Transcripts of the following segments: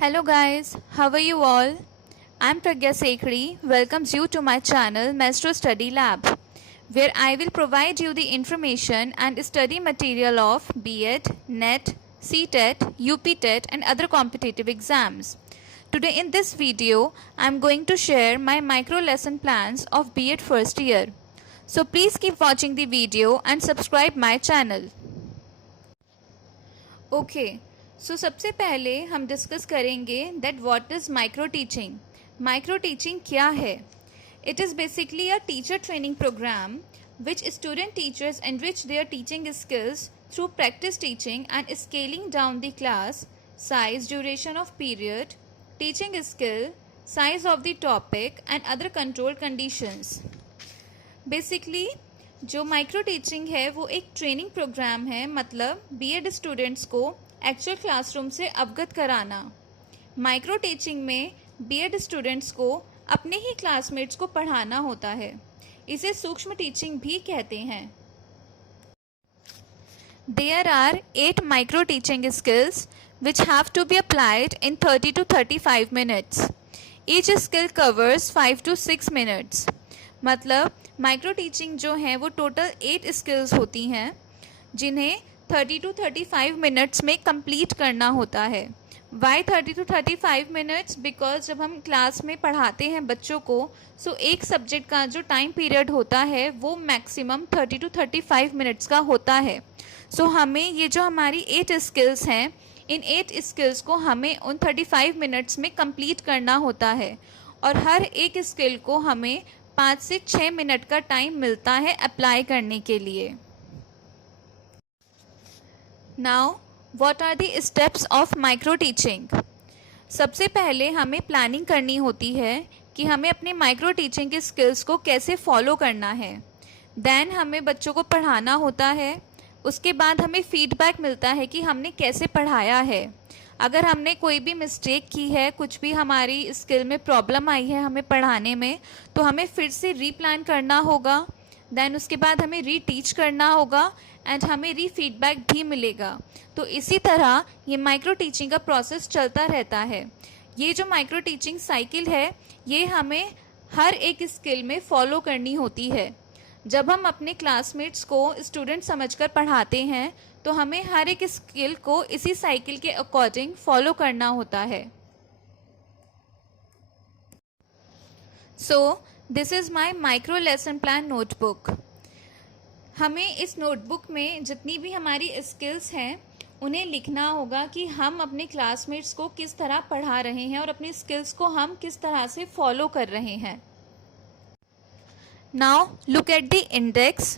Hello guys, how are you all? I'm Pragya Sekhri, welcomes you to my channel Maestro Study Lab, where I will provide you the information and study material of B.Ed, NET, C.TET, UP-TET and other competitive exams. Today in this video, I'm going to share my micro lesson plans of B.Ed first year. So please keep watching the video and subscribe my channel. Okay. सो सबसे पहले हम discuss करेंगे that what is micro teaching. Micro teaching क्या है? It is basically a teacher training programme which student teachers enrich their teaching skills through practice teaching and scaling down the class size, duration of period, teaching skill, size of the topic and other control conditions. Basically जो micro teaching है वो एक training programme है, मतलब BEd students को actual classroom से अवगत कराना. माइक्रो टीचिंग में बीएड स्टूडेंट्स को अपने ही क्लासमेट्स को पढ़ाना होता है. इसे सूक्ष्म टीचिंग भी कहते हैं. There are 8 micro teaching skills which have to be applied in 30 to 35 minutes. Each skill covers 5 to 6 minutes. मतलब माइक्रो टीचिंग जो है वो टोटल 8 स्किल्स होती हैं जिन्हें 30 to 35 मिनट्स में कंप्लीट करना होता है. Y 30 to 35 minutes? बिकॉज जब हम क्लास में पढ़ाते हैं बच्चों को, सो एक सब्जेक्ट का जो टाइम पीरियड होता है वो मैक्सिमम 30 to 35 मिनट्स का होता है. सो हमें ये जो हमारी 8 स्किल्स हैं, इन 8 स्किल्स को हमें उन 35 मिनट्स में कंप्लीट करना होता है और हर एक स्किल को हमें 5 से 6 मिनट का टाइम मिलता है अप्लाई करने के लिए. Now what are the steps of micro teaching? सबसे पहले हमें प्लानिंग करनी होती है कि हमें अपने माइक्रो टीचिंग के स्किल्स को कैसे फॉलो करना है. देन हमें बच्चों को पढ़ाना होता है. उसके बाद हमें फीडबैक मिलता है कि हमने कैसे पढ़ाया है. अगर हमने कोई भी मिस्टेक की है, कुछ भी हमारी स्किल में प्रॉब्लम आई है हमें पढ़ाने में, तो हमें फिर से रीप्लान करना होगा. देन उसके बाद हमें रीटीच करना होगा एंड हमें फीडबैक भी मिलेगा. तो इसी तरह ये माइक्रो टीचिंग का प्रोसेस चलता रहता है. ये जो माइक्रो टीचिंग साइकिल है ये हमें हर एक स्किल में फॉलो करनी होती है. जब हम अपने क्लासमेट्स को स्टूडेंट समझकर पढ़ाते हैं तो हमें हर एक स्किल को इसी साइकिल के अकॉर्डिंग फॉलो करना होता है. So this is my micro lesson plan notebook. हमें इस नोटबुक में जितनी भी हमारी स्किल्स हैं उन्हें लिखना होगा कि हम अपने क्लासमेट्स को किस तरह पढ़ा रहे हैं और अपनी स्किल्स को हम किस तरह से फॉलो कर रहे हैं. Now look at the index.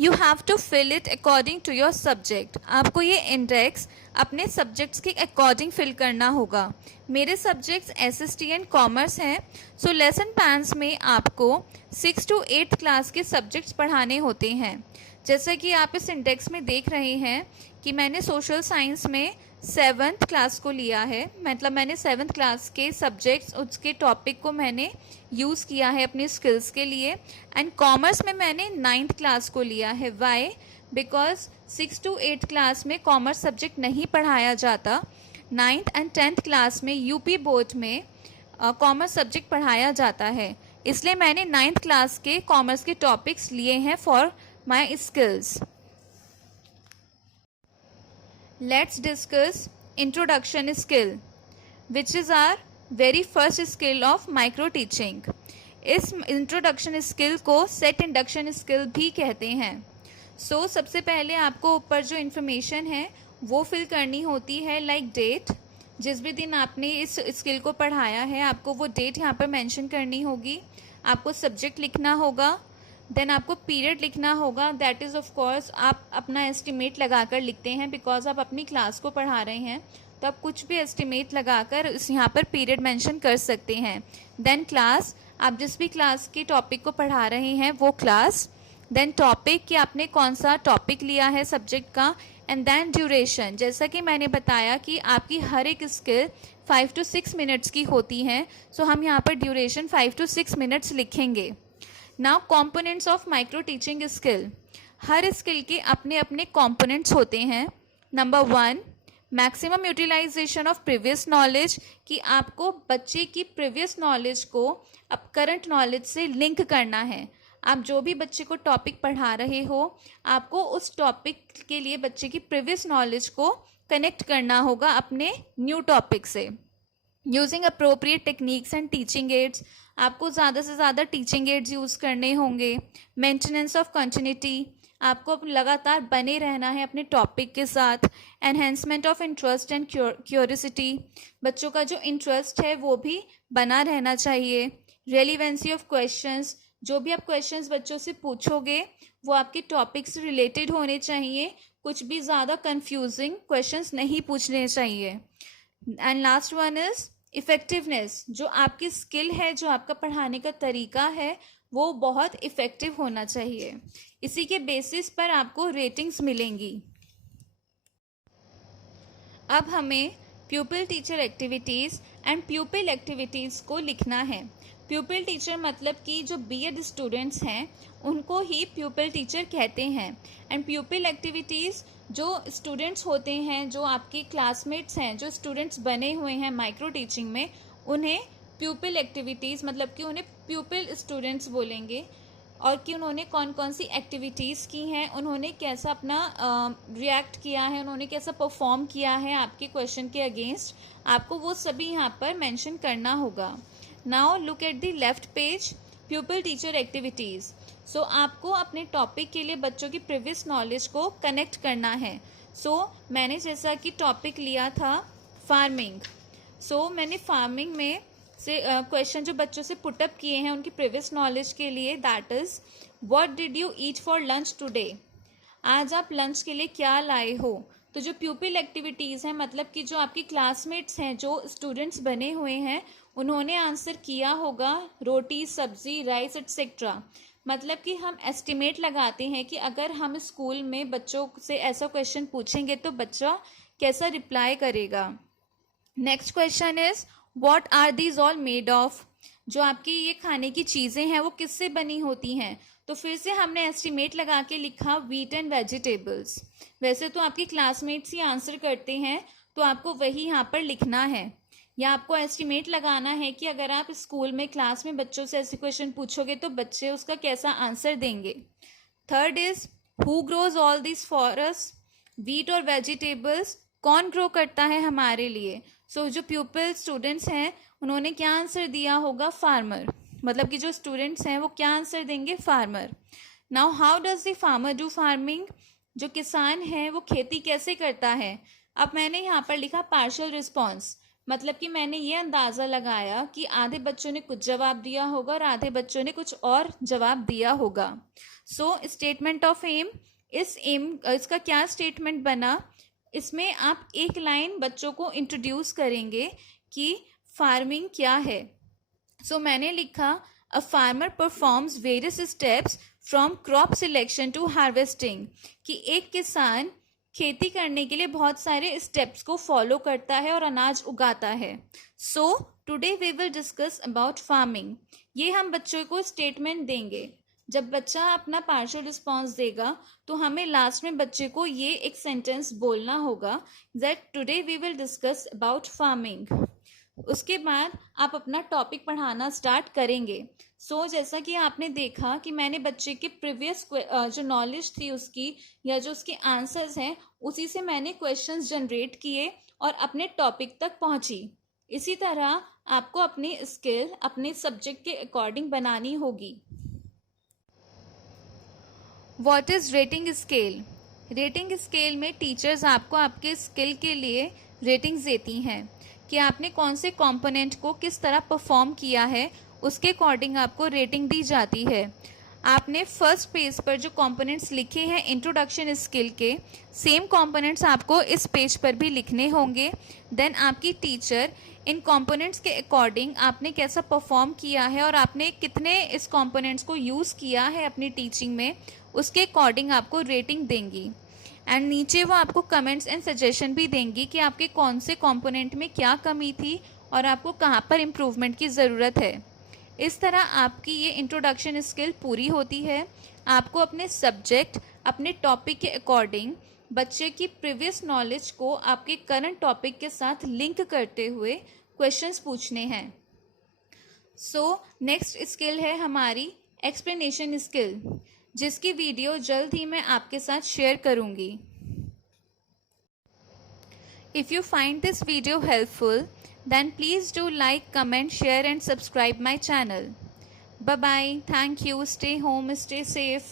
You have to fill it according to your subject. आपको ये इंडेक्स अपने सब्जेक्ट्स के अकॉर्डिंग फिल करना होगा. मेरे सब्जेक्ट्स एसएसटी एंड कॉमर्स हैं. सो लेसन प्लान्स में आपको 6 to 8 क्लास के सब्जेक्ट्स पढ़ाने होते हैं. जैसा कि आप इस इंडेक्स में देख रहे हैं कि मैंने सोशल साइंस में 7th क्लास को लिया है, मतलब मैंने 7th क्लास के सब्जेक्ट्स उसके टॉपिक को मैंने यूज़ किया है अपनी स्किल्स के लिए. एंड कॉमर्स में मैंने 9th क्लास को लिया है. वाई? बिकॉज 6 to 8 क्लास में कॉमर्स सब्जेक्ट नहीं पढ़ाया जाता. 9th and 10th क्लास में यूपी बोर्ड में कॉमर्स सब्जेक्ट पढ़ाया जाता है, इसलिए मैंने 9th क्लास के कॉमर्स के टॉपिक्स लिए हैं for my skills. Let's discuss introduction skill, which is our very first skill of micro teaching. इस introduction skill को set induction skill भी कहते हैं. So सबसे पहले आपको ऊपर जो information है वो fill करनी होती है, like date. जिस भी दिन आपने इस skill को पढ़ाया है आपको वो date यहाँ पर mention करनी होगी. आपको subject लिखना होगा. देन आपको पीरियड लिखना होगा. दैट इज़ ऑफ कोर्स आप अपना एस्टिमेट लगाकर लिखते हैं, बिकॉज आप अपनी क्लास को पढ़ा रहे हैं तो आप कुछ भी एस्टिमेट लगाकर इस यहाँ पर पीरियड मेंशन कर सकते हैं. देन क्लास, आप जिस भी क्लास के टॉपिक को पढ़ा रहे हैं वो क्लास. देन टॉपिक, कि आपने कौन सा टॉपिक लिया है सब्जेक्ट का. एंड देन ड्यूरेशन, जैसा कि मैंने बताया कि आपकी हर एक स्किल 5 to 6 मिनट्स की होती हैं. सो हम यहाँ पर ड्यूरेशन 5 to 6 मिनट्स लिखेंगे. Now components of micro teaching skill. हर स्किल के अपने अपने कॉम्पोनेंट्स होते हैं. Number 1 maximum utilisation of previous knowledge, कि आपको बच्चे की प्रीवियस नॉलेज को अब करंट नॉलेज से लिंक करना है। आप जो भी बच्चे को टॉपिक पढ़ा रहे हो, आपको उस टॉपिक के लिए बच्चे की प्रीवियस नॉलेज को कनेक्ट करना होगा अपने न्यू टॉपिक से। Using appropriate techniques and teaching ads, आपको ज़्यादा से ज़्यादा टीचिंग एड्स यूज़ करने होंगे। मेंटेनेंस ऑफ कंटिन्यूटी, आपको लगातार बने रहना है अपने टॉपिक के साथ। Enhancement of interest and curiosity, बच्चों का जो इंटरेस्ट है वो भी बना रहना चाहिए। रेलिवेंसी ऑफ क्वेश्चंस, जो भी आप क्वेश्चंस बच्चों से पूछोगे वो आपके टॉपिक से रिलेटेड होने चाहिए, कुछ भी ज़्यादा कंफ्यूजिंग क्वेश्चंस नहीं पूछने चाहिए। And last one is effectiveness, जो आपकी स्किल है, जो आपका पढ़ाने का तरीका है, वो बहुत इफ़ेक्टिव होना चाहिए। इसी के बेसिस पर आपको रेटिंग्स मिलेंगी। अब हमें प्यूपिल टीचर एक्टिविटीज़ एंड प्यूपिल एक्टिविटीज़ को लिखना है। प्यूपिल टीचर मतलब कि जो बीएड स्टूडेंट्स हैं उनको ही प्यूपिल टीचर कहते हैं। एंड प्यूपिल एक्टिविटीज़, जो स्टूडेंट्स होते हैं, जो आपके क्लासमेट्स हैं, जो स्टूडेंट्स बने हुए हैं माइक्रो टीचिंग में, उन्हें प्यूपिल एक्टिविटीज़ मतलब कि उन्हें प्यूपिल स्टूडेंट्स बोलेंगे। और कि उन्होंने कौन कौन सी एक्टिविटीज़ की हैं, उन्होंने कैसा अपना रिएक्ट किया है, उन्होंने कैसा परफॉर्म किया है आपके क्वेश्चन के अगेंस्ट, आपको वो सभी यहाँ पर मेंशन करना होगा। Now look at the left page, pupil teacher activities. So आपको अपने टॉपिक के लिए बच्चों की प्रीवियस नॉलेज को कनेक्ट करना है। मैंने जैसा कि टॉपिक लिया था फार्मिंग, मैंने फार्मिंग में से क्वेश्चन जो बच्चों से पुटअप किए हैं उनकी प्रीवियस नॉलेज के लिए, that is what did you eat for lunch today, आज आप लंच के लिए क्या लाए हो। तो जो प्यूपिल एक्टिविटीज़ हैं, मतलब कि जो आपके क्लासमेट्स हैं, जो स्टूडेंट्स बने हुए हैं, उन्होंने आंसर किया होगा रोटी, सब्जी, राइस एट्सेट्रा। मतलब कि हम एस्टिमेट लगाते हैं कि अगर हम स्कूल में बच्चों से ऐसा क्वेश्चन पूछेंगे तो बच्चा कैसा रिप्लाई करेगा। Next question is what are these all made of, जो आपकी ये खाने की चीज़ें हैं वो किससे बनी होती हैं। तो फिर से हमने एस्टिमेट लगा के लिखा व्हीट एंड वेजिटेबल्स। वैसे तो आपके क्लासमेट्स ही आंसर करते हैं, तो आपको वही यहाँ पर लिखना है, या आपको एस्टिमेट लगाना है कि अगर आप स्कूल में क्लास में बच्चों से ऐसे क्वेश्चन पूछोगे तो बच्चे उसका कैसा आंसर देंगे। Third is who grows all this for us, wheat और वेजिटेबल्स कौन ग्रो करता है हमारे लिए। जो प्यूपिल स्टूडेंट्स हैं उन्होंने क्या आंसर दिया होगा, फार्मर। मतलब कि जो स्टूडेंट्स हैं वो क्या आंसर देंगे, farmer. Now how does the farmer do farming, जो किसान है वो खेती कैसे करता है। अब मैंने यहाँ पर लिखा पार्शियल रिस्पॉन्स, मतलब कि मैंने ये अंदाज़ा लगाया कि आधे बच्चों ने कुछ जवाब दिया होगा और आधे बच्चों ने कुछ और जवाब दिया होगा। स्टेटमेंट ऑफ एम, इसका क्या स्टेटमेंट बना, इसमें आप एक लाइन बच्चों को इंट्रोड्यूस करेंगे कि फार्मिंग क्या है। मैंने लिखा a farmer performs various steps from crop selection to harvesting, कि एक किसान खेती करने के लिए बहुत सारे स्टेप्स को फॉलो करता है और अनाज उगाता है। Today we will discuss about farming, ये हम बच्चों को स्टेटमेंट देंगे। जब बच्चा अपना पार्शियल रिस्पॉन्स देगा तो हमें लास्ट में बच्चे को ये एक सेंटेंस बोलना होगा that today we will discuss about farming. उसके बाद आप अपना टॉपिक पढ़ाना स्टार्ट करेंगे। जैसा कि आपने देखा कि मैंने बच्चे के प्रीवियस जो नॉलेज थी उसकी, या जो उसके आंसर्स हैं, उसी से मैंने क्वेश्चंस जनरेट किए और अपने टॉपिक तक पहुंची। इसी तरह आपको अपनी स्किल अपने सब्जेक्ट के अकॉर्डिंग बनानी होगी। What is rating scale, rating scale में टीचर्स आपको आपके स्किल के लिए रेटिंग्स देती हैं कि आपने कौन से कंपोनेंट को किस तरह परफॉर्म किया है, उसके अकॉर्डिंग आपको रेटिंग दी जाती है। आपने फर्स्ट पेज पर जो कंपोनेंट्स लिखे हैं इंट्रोडक्शन स्किल के, सेम कंपोनेंट्स आपको इस पेज पर भी लिखने होंगे। देन आपकी टीचर इन कंपोनेंट्स के अकॉर्डिंग आपने कैसा परफॉर्म किया है और आपने कितने इस कंपोनेंट्स को यूज़ किया है अपनी टीचिंग में, उसके अकॉर्डिंग आपको रेटिंग देंगी। एंड नीचे वो आपको कमेंट्स एंड सजेशन भी देंगी कि आपके कौन से कंपोनेंट में क्या कमी थी और आपको कहाँ पर इम्प्रूवमेंट की ज़रूरत है। इस तरह आपकी ये इंट्रोडक्शन स्किल पूरी होती है। आपको अपने सब्जेक्ट, अपने टॉपिक के अकॉर्डिंग बच्चे की प्रीवियस नॉलेज को आपके करंट टॉपिक के साथ लिंक करते हुए क्वेश्चंस पूछने हैं। सो नेक्स्ट स्किल है हमारी एक्सप्लेनेशन स्किल, जिसकी वीडियो जल्द ही मैं आपके साथ शेयर करूंगी। If you find this video helpful, then please do like, comment, share and subscribe my channel. Bye bye. Thank you. Stay home, stay safe.